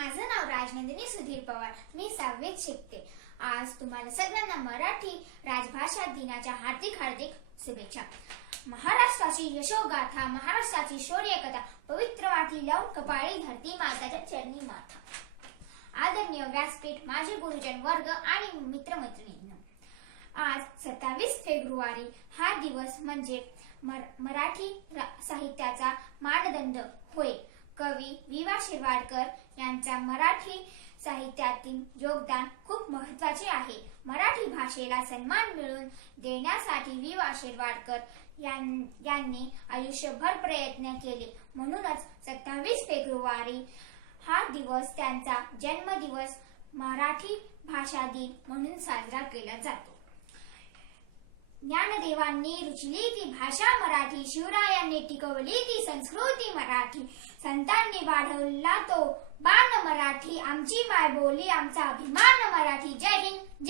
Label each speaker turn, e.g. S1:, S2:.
S1: माझं नाव राजनंदिनी सुधीर पवार. मी सहावीत शिकते. आज तुम्हाला सगळ्यांना मराठी राजभाषा दिनाच्या हार्दिक हार्दिक शुभेच्छा. महाराष्ट्राची यशोगाथा महाराष्ट्राची शौर्यकथा पवित्र वाटी लावून कपाळी धरती माताच्या चरणी माथा. आदरणीय व्यासपीठ माझे गुरुजन वर्ग आणि मित्रमैत्रिणींनो आज सत्तावीस फेब्रुवारी हा दिवस म्हणजे मर- मराठी साहित्याचा मानदंड होय. कवी वि वा शिरवाडकर यांचा मराठी साहित्यातील योगदान खूप महत्त्वाचे आहे. मराठी भाषेला सन्मान मिळवून देण्यासाठी वि वा शिरवाडकर यां- यांनी आयुष्यभर प्रयत्न केले. म्हणूनच सत्तावीस फेब्रुवारी हा दिवस त्यांचा जन्मदिवस मराठी भाषा दिन म्हणून साजरा केला जातो. ज्ञानदेवांनी रुचली ती भाषा मराठी शिवरायांनी टिकवली ती संस्कृती मराठी. संतांनी वाढवला तो बाण मराठी. आमची मायबोली आमचा अभिमान मराठी. जय हिंद जय